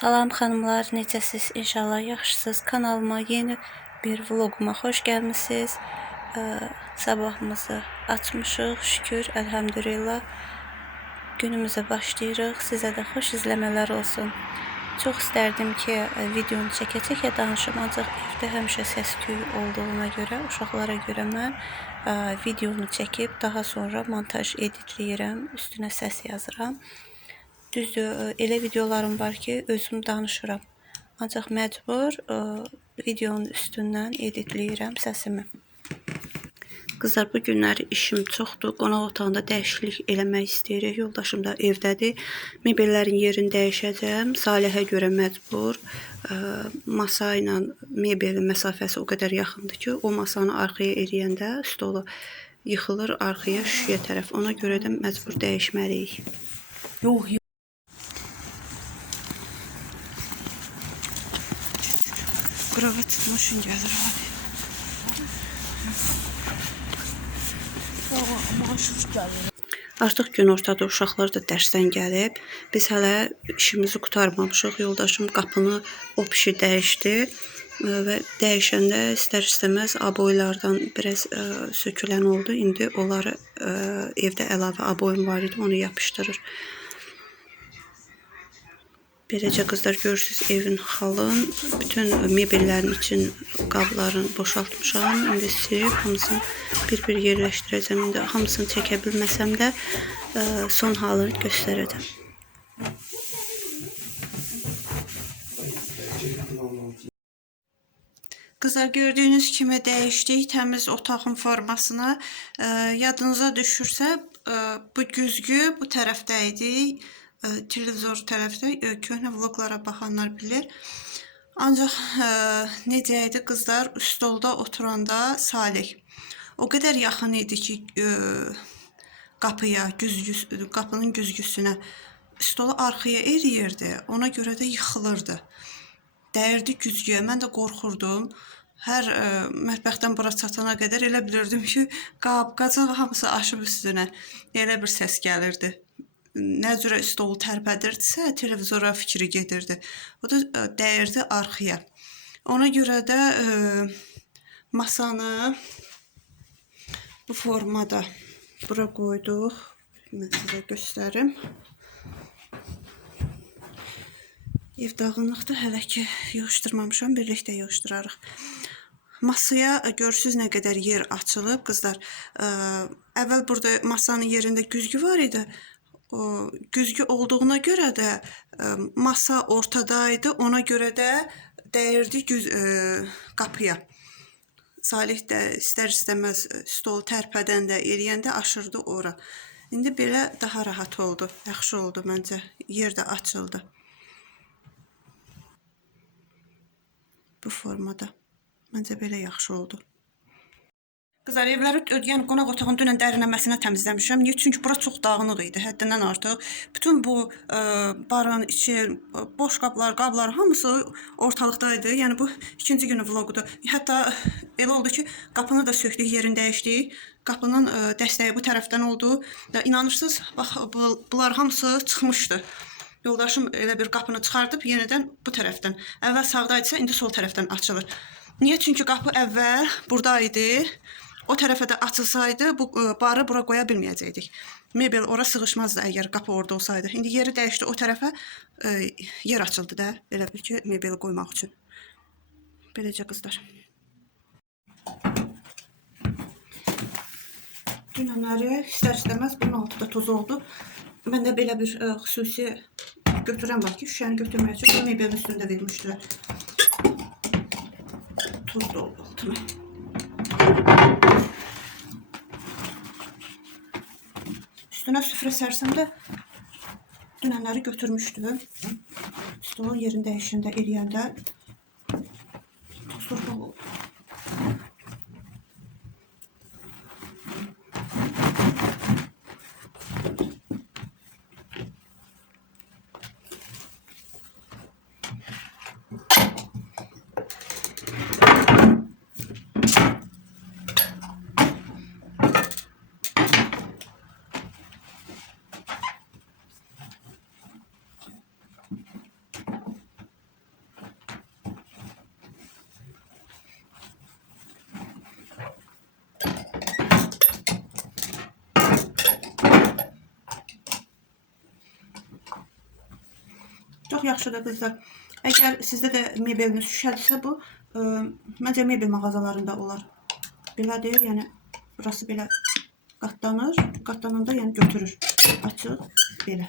Salam xanımlar, necəsiz? İnşallah yaxşısınız. Kanalıma yeni bir vloquma xoş gəlmisiniz. Ee, sabahımızı açmışıq, şükür, əlhəmdülillah. Günümüzə başlayırıq. Sizə də xoş izləmələr olsun. Çox istərdim ki, e, videonu çəkə-çəkə danışım, ancaq evdə həmişə səs-küy olduğuna görə, uşaqlara görə mən e, videonu çəkib daha sonra montaj editləyirəm, üstünə səs yazıram. Düzdür, e, elə videolarım var ki, özüm danışıram. Ancaq məcbur e, videonun üstündən editləyirəm səsimi. Qızlar, bu günləri işim çoxdur. Qonaq otağında dəyişiklik eləmək istəyirik. Yoldaşım da evdədir. Mebellərin yerini dəyişəcəm. Salihə görə məcbur. E, Masa ilə mebelin məsafəsi o qədər yaxındır ki, o masanı arxaya eləyəndə stolu yıxılır arxaya şüşəyə tərəf. Ona görə də məcbur dəyişməliyik. Yox, yox. Gəlir abi. Maaşız gəlir. Artıq günortadır, uşaqlar da dərsdən gəlib. Biz hələ işimizi qurtarmamışıq. Yoldaşım qapını o pişi dəyişdi e, və dəyişəndə istər-istəməz aboylardan biraz ə, sökülən oldu. İndi onları ə, evdə əlavə aboyum var idi, onu yapışdırır. Beləcə qızlar görürsüz evin halın, bütün mebellərin için qabların boşaltmışam. İndi silib hamısını bir-bir yerləşdirəcəm. İndi hamısını çəkə bilməsəm də ə, son halını göstərəcəm. Qızlar gördüyünüz kimi dəyişdik təmiz otağın formasını. Ə, yadınıza düşürsə, ə, bu güzgü bu tərəfdə idi. Ə, televizor tərəfdə ə, köhnə vloqlara baxanlar bilir. Ancaq ə, necə idi qızlar stolda oturanda Salih o qədər yaxın idi ki, ə, qapıya, güzgü qapının güzgüsünə stolu arxaya eləyirdi. Ona görə də yıxılırdı. Dəyirdi güzgüyə. Mən də qorxurdum. Hər ə, mətbəxdən bura çatana qədər elə bilirdim ki, qab, qacaq hamısı aşıb üstünə. Elə bir səs gəlirdi. Nə cürə stolu tərpədirdisə, televizora fikri gedirdi. O da ə, dəyirdi arxaya. Ona görə də ə, masanı bu formada bura qoyduq. Mən sizə göstərim. Ev dağınıqdır, hələ ki yığışdırmamışam, birlikdə yığışdırarıq. Masaya ə, görürsüz nə qədər yer açılıb, qızlar. Ə, əvvəl burada masanın yerində güzgü var idi. Güzgü olduğuna görə də ə, masa ortada idi. Ona görə də dəyirdi güz ə, qapıya. Salih də istər-istəməz stolu tərpədəndə, eləyəndə aşırdı ora. İndi belə daha rahat oldu, yaxşı oldu məncə. Yer də açıldı. Bu formada. Məncə belə yaxşı oldu. Qızlar evləri yəni qonaq otağının dünən dərinləməsinə təmizləmişəm. Niyə? Çünki bura çox dağınıq idi, həddindən artıq. Bütün bu ə, barın içi, boş qablar, qablar hamısı ortalıqdaydı. Yəni bu ikinci günü vloqdur. Hətta elə oldu ki, qapını da sökdük, yerini dəyişdik. Qapının ə, dəstəyi bu tərəfdən oldu. Və inanırsınız, bax bu, bunlar hamısı çıxmışdı. Yoldaşım elə bir qapını çıxardıb yenidən bu tərəfdən. Əvvəl sağdaydısa, indi sol tərəfdən açılır. Niyə? Çünki qapı əvvəl burada idi. O tərəfə də açılsaydı, bu ə, barı bura qoya bilməyəcəkdik. Mebel ora sığışmazdı əgər qapı orada olsaydı. İndi yeri dəyişdi o tərəfə ə, yer açıldı da, elə bil ki, mebeli qoymaq üçün. Beləcə qızlar. Dünənləri istər-istəməz bunun altı da toz oldu. Məndə belə bir ə, xüsusi götürən var ki, şüşəni götürmək üçün bunu mebelin üstündə vermişdilər. Toz da oldu altına. üstüne süfre sersemde dönenleri götürmüştü. Stolun yerinde eşinde eriyende Çox yaxşıdır qızlar. Əgər sizdə də mebeliniz şüşədirsə bu, ə, məncə mebel mağazalarında olar. Belədir, yəni burası belə qatlanır, qatlananda yəni götürür. Açıq belə.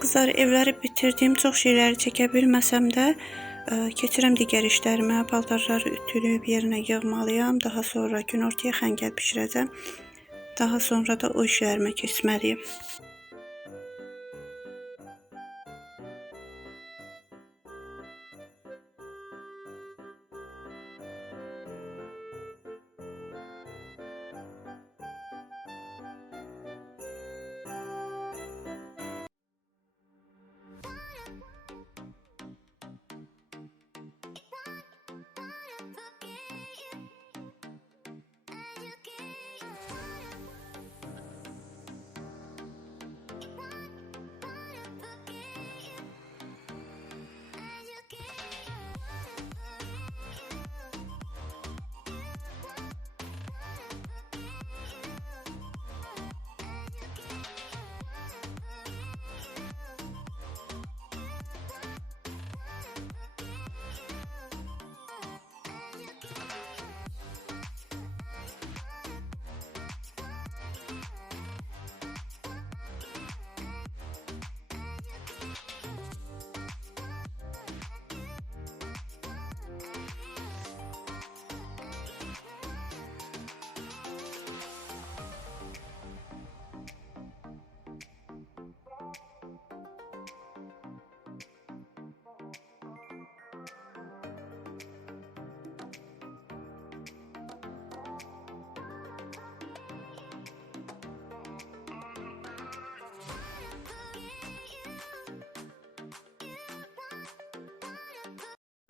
Qızlar evləri bitirdim. Çox şeyləri çəkə bilməsəm də ə, keçirəm digər işlərimə. Paltarları ütülüb yerinə yığmalıyam. Daha sonra günortaya xəngəl bişirəcəm. Daha sonra da o işlərimə keçməliyəm.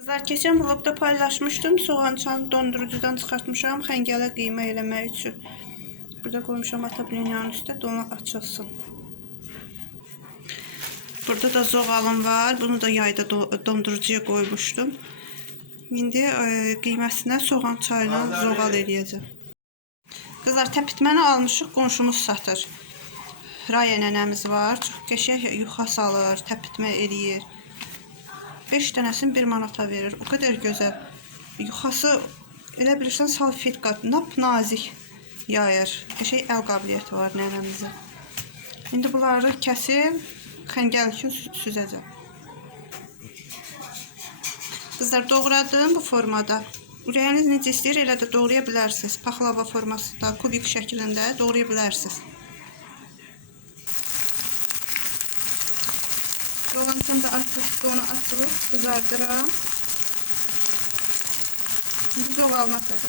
Qızlar keçən vlogda paylaşmışdım. Soğançanı dondurucudan çıxartmışam xəngələ qıyma eləmək üçün. Burada qoymuşam ataplenyanın üstə donu açılsın. Burada da zoğalım var. Bunu da yayda do- dondurucuya qoymuşdum. İndi e, qiyməsinə soğan çayla zoğal eləyəcəm. Qızlar təpitməni almışıq, qonşumuz satır. Raya nənəmiz var. Çox qəşəng yuxa salır, təpitmə eləyir. 5 dənəsini 1 manata verir. O qədər gözəl. Yuxası elə bilirsən salfetka, nap nazik. yayır. Qəşəng əl qabiliyyəti var nənəmizin. İndi bunları kəsib xəngəl üçün sü- süzəcəm. Qızlar doğradım bu formada. Ürəyiniz necə istəyir elə də doğraya bilərsiniz. Paxlava formasında, kubik şəklində doğraya bilərsiniz. Artıq donu açılıb qızardıram. İndi zoğalma tadı.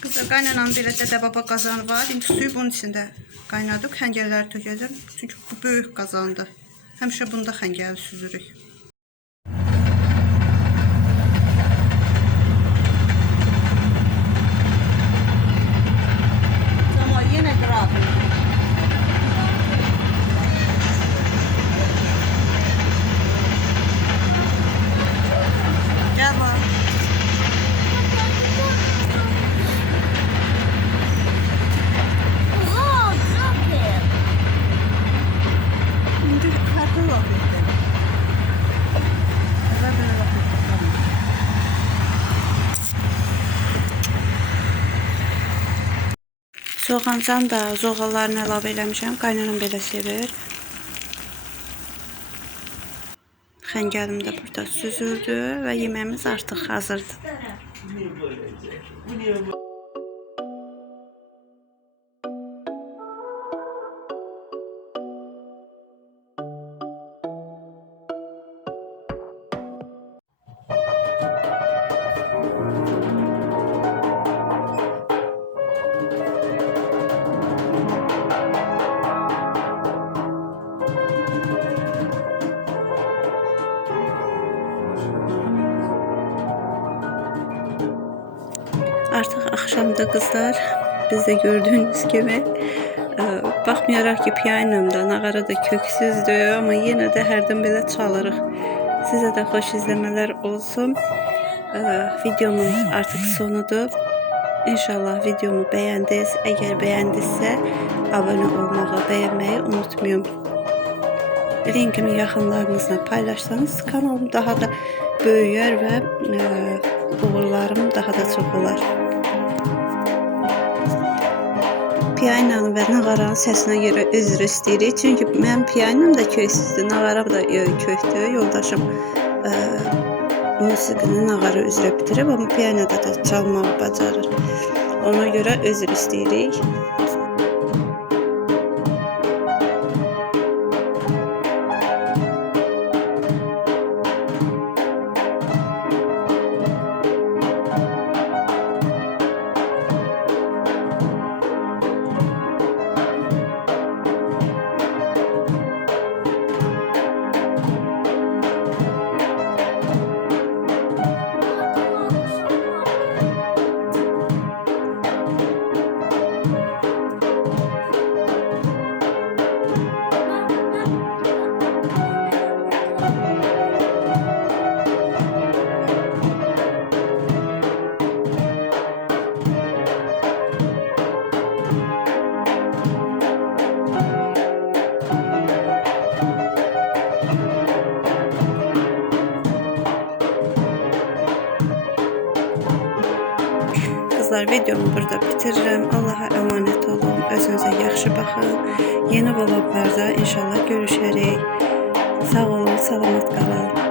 Qızlar qaynanan bir dədə baba qazanı var. İndi suyu bunun içində qaynadıb xəngəlləri tökəcəm. Çünki bu böyük qazandır. Həmişə bunda xəngəli süzürük. Soğancan da zoğallarını əlavə eləmişəm. Qaynanam belə sevir. Xəngəlim də burada süzüldü və yeməyimiz artıq hazırdır. Axşamda qızlar, biz də gördüyünüz kimi ə, baxmayaraq ki, pianoda, nağara da köksüzdür, amma yenə də hərdən belə çalırıq. Sizə də xoş izləmələr olsun. Ə, videomun artıq sonudur. İnşallah videomu bəyəndiniz. Əgər bəyəndinizsə, abunə olmağı, bəyənməyi unutmayın. linkimi yaxınlarınızla paylaşsanız kanalım daha da böyüyər və ə, uğurlarım daha da çox olar. Pianinanın və nağaranın səsinə görə üzr istəyirik. Çünki mənim pianim da köksüzdür, nağaram da ə, kökdür. Yoldaşım ə, musiqini nağara üzrə bitirib, amma pianoda da çalmağı bacarır. Ona görə üzr istəyirik. Videomu burada bitirirəm. Allaha əmanət olun. Özünüzə yaxşı baxın. Yeni vloglarda inşallah görüşərik. Sağ olun, salamat qalın.